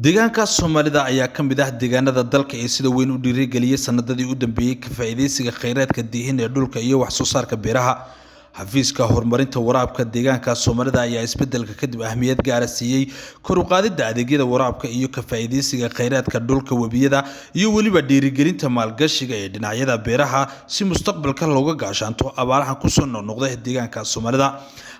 deegaanka Soomaalida ayaa ka mid ah deegaanada dalka ee sida weyn u dhiirigeliyay sanadadii u dambeeyay ka faa'iideysiga kheyraadka diihin ee dhulka iyo wax soo saarka beeraha. xafiiska horumarinta waraabka deegaanka Soomaalida ayaa isbedelka kadib ahmiyad gaar ah siiyay kor u qaadida adeegyada waraabka iyo ka faa'iideysiga kheyraadka dhulka webiyada iyo waliba dhiirigelinta maalgashiga ee dhinacyada beeraha si mustaqbalka looga gaashaanto abaaraha ku soo noqnoqda deegaanka Soomaalida.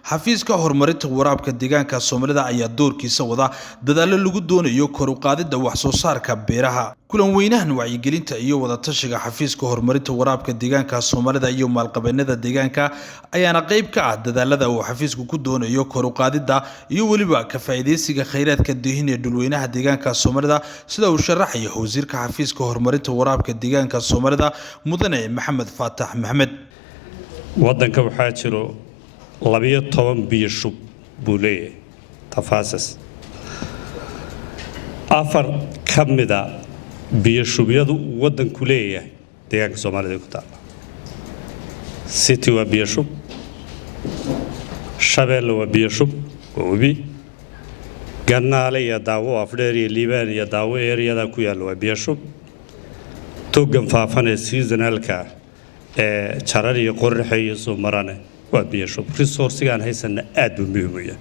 xafiiska horumarinta waraabka deegaanka Soomaalida ayaa doorkiisa wada dadaalo lagu doonayo kor u qaadida wax soo saarka beeraha. kulan weynahan wacyigelinta iyo wada tashiga xafiiska horumarinta waraabka deegaanka Soomaalida iyo maalqabeennada deegaanka ayaana qayb ka ah dadaalada uu xafiisku ku doonayo kor u qaadida iyo waliba ka faa'iideysiga kheyraadka diihin ee dhulweynaha deegaanka Soomaalida sida uu sharaxayo wasiirka xafiiska horumarinta waraabka deegaanka Soomaalida mudane Maxamed Faatax Maxamed. wadanka waxaa jiro 12 biyo shub buu leeyahay tafaasas afar kamida biyo shubyadu wadanku leeyahay deegaanka Soomaalida ku taala city waa biyo shub Shabeelle waa biyo shub Webi Gannaale iyo Daawo Afdheer iyo Liibaan iyo Daawo area ku yaal waa biyo shub togan faafan ee seasonalka ee jarar iyo qorrax iyo soo marane waa biyo shub resource-gaan haysana aad u muhiim u yahay.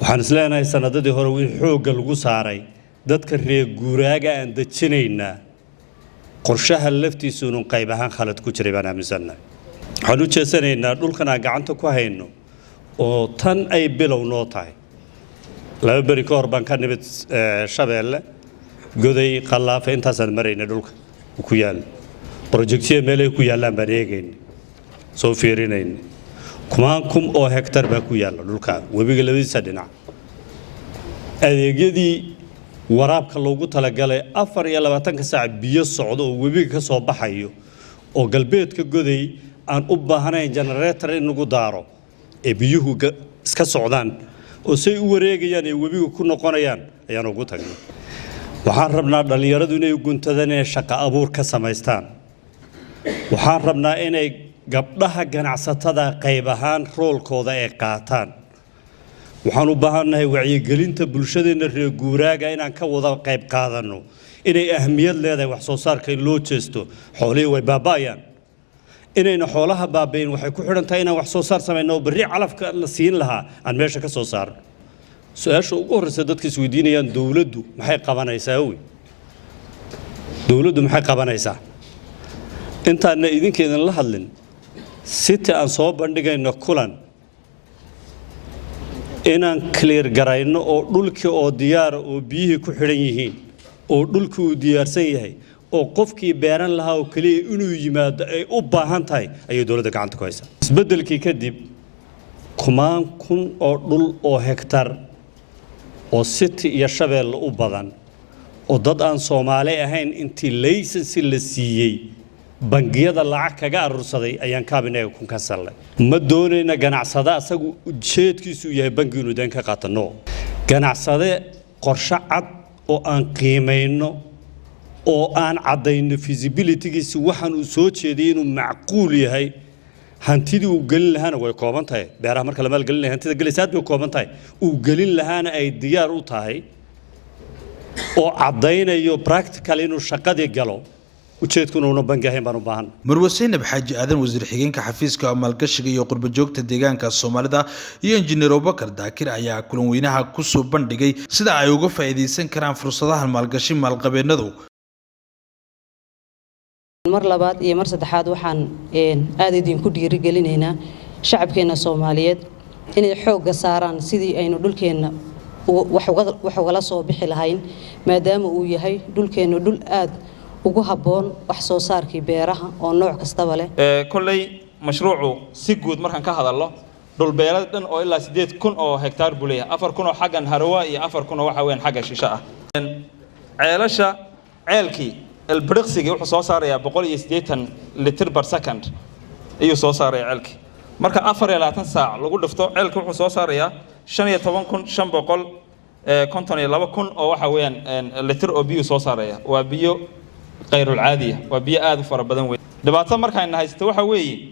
waxaan isleenahay sanadadii hore wixii xoog lagu saaray dadka reer guuraaga aan dajinayna qorshaha laftiisu inuu qayb ahaan khalad ku jiray baan aaminsanahay. waxaan u jeesanaynaa dhulkan aan gacanta ku hayno oo tan ay bilow noo tahay. laba bari ka hor baan ka nimid Shabeelle goday qalaafa intaasaan marayna dhulka ku yaal projectiye meelay ku yaalaan baan eegaynay soo fiirinayn kumaan oo hektar baa ku yaala dhulka webiga labadiisa dhinac adeegyadii waraabka loogu talagalay 24 saac biyo socdo oo webiga ka soo baxayo oo galbeedka goday aan u baahanayn generator in lagu daaro ee biyuhu iska socdaan oo say u wareegayaan ee webiga ku noqonayaan ayaan ugu tagnay. waxaan rabnaa dhalinyaradu inay guntadaan ee shaqo abuur ka samaystaan. waxaan rabnaa inay gabdhaha ganacsatada qayb ahaan roolkooda ay qaataan. waxaan u baahanahay wacyigelinta bulshadeena reer guuraaga inaan ka wada qayb qaadano inay ahmiyad leedahay wax soo saarka in loo jeesto xoolaha way baabaayaan inayna xoolaha baabayn waxay ku xiran tahay inaan wax soo saar sameeyno bari calafka la siin lahaa aan meesha ka soo saarno. su'aasha ugu horreysa dadka isweydiinayaan dawladdu maxay qabanaysaa dawladdu maxay qabanaysaa intaana idinkeedan la hadlin city aan soo bandhigayno kulan inaan clear garayno oo dhulkii oo diyaar oo biyihii ku xiran yihiin oo dhulkii uu diyaarsan yahay oo qofkii beeran lahaa oo kaliya inuu yimaado ay u baahan tahay ayay dawladda gacanta ku haysaa. isbedelkii kadib kumaan oo dhul oo hektar oo city iyo Shabeelle u badan oo dad aan Soomaali ahayn intii license la siiyay bangiyada lacag kaga arursaday ayaan kaabinay ku kansalay. ma doonayna ganacsada asagu ujeedkiisu yahay bangi inuu dan ka qaatano ganacsade qorshe cad oo aan qiimeeyno oo aan cadayno feasibility-giisa waxaan uu soo jeeday inuu macquul yahay hantidii uu galin lahaana way kooban tahay beeraha marka la maal galin hantida galisaad bay kooban tahay uu galin lahaana ay diyaar u tahay oo cadaynayo practical inuu shaqadii galo ujeedkuna uu bangi ahayn baan u baahan. Marwasiin Xaaji Aadan wasiir xigeenka xafiiska maalgashiga iyo qurbo joogta deegaanka Soomaalida iyo injineer Bakar Daakir ayaa kulan weynaha ku soo bandhigay sida ay uga faa'iideysan karaan fursadaha maalgashi maalqabeennadu. mar labaad iyo mar saddexaad waxaan aad idinku dhiirigelinaynaa shacabkeena Soomaaliyeed inay xoog saaraan sidii aynu dhulkeena wax uga soo bixi lahayn maadaama uu yahay dhulkeena dhul aad ugu haboon wax soo saarkii beeraha oo nooc kastaba leh. kulay mashruucu si guud markaan ka hadalno dhul beerad dhan oo ilaa 8,000 oo hektar buu leeyahay 4,000 oo xaggan Harawa iyo 4,000 oo waxa weyn xagga shisha ah. ceelasha ceelkii البريقسي wuxuu soo saaraya 180 litir per second ayuu soo saaraya ceelkii marka 24 saac lagu dhifto ceelkii wuxuu soo saaraya 15,552 oo waxa weeyaan litir oo biyo soo saaraya waa biyo غير العادية وبيئة أذفر بدن وين دبعت مركا إنها يستوحى وي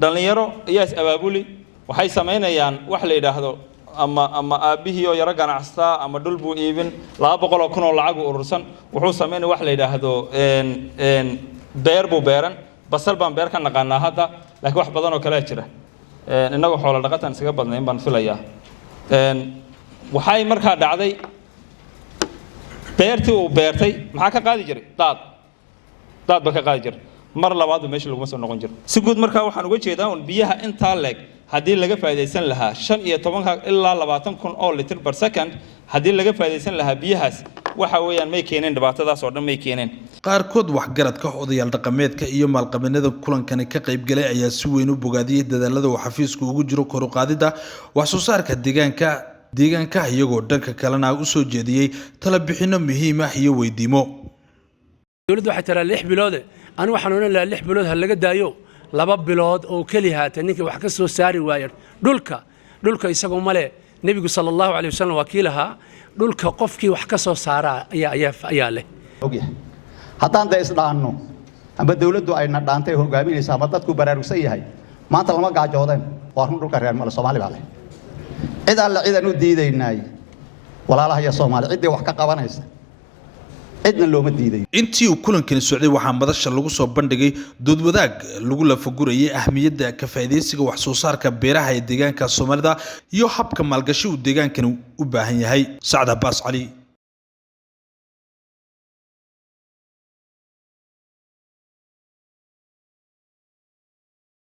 دلنيرو ياس أبابولي وحي سمينا يان وحلي ده هذا ama aabihii oo yara ganacsata ama dhul buu iibin 200 kun oo lacag urursan wuxuu sameeyay wax la yiraahdo beer buu beeran basal baan beer ka naqaanaa hadda laakiin wax badan oo kale jira inagu xoolo dhaqatan isaga badnayn baan filayaa waxay markaa dhacday beertii uu beertay maxaa ka qaadi jiray daad ba ka qaadi jiray mar labaad meesha lagu soo noqon jiray si guud markaa waxaan uga jeedaa in biyaha inta leeg haddii laga faa'iideysan lahaa 15 ilaa 20 kun oo litir per second haddii laga faa'iideysan lahaa biyahaas waxa weeyaan may keeneen dhibaatadaas oo dhan may keeneen qaarkood waxgaradka odayaal dhaqameedka iyo maalqabeennada kulankani ka qayb galay ayaa si weyn u bogaadiyay dadaalada uu xafiisku ugu jiro kor u qaadida wax soo saarka deegaanka iyagoo dhanka kalena u soo jeediyay talo bixino muhiim ah iyo weydiimo dawladdu waxay taraa 6 bilood anigu waxaan oran lahaa 6 bilood ha laga daayo 2 bilood oo kaliya haatan ninka wax ka soo saari waayay dhulka isagoo male nabigu sallallahu alayhi wasallam wakiilaha dhulka qofkii wax ka soo saara ayaa leh haddaan isdhaanno ama dawladdu ayna dhaantay hogaaminaysa ama dadku baraarugsan yahay maanta lama gaajoodeen waa run dhulka reer male Soomaali baa leh cid alla ciidan u diidaynay walaalaha ya Soomaali cidii wax ka qabanaysa cidna looma diiday intii uu kulankani socday waxaa madasha lagu soo bandhigay dood wadaag lagu la fagurayay ahmiyadda ka faa'iideysiga wax soo saarka beeraha ee deegaanka Soomaalida iyo habka maalgashi uu deegaankani u baahan yahay Sacad Abbas Ali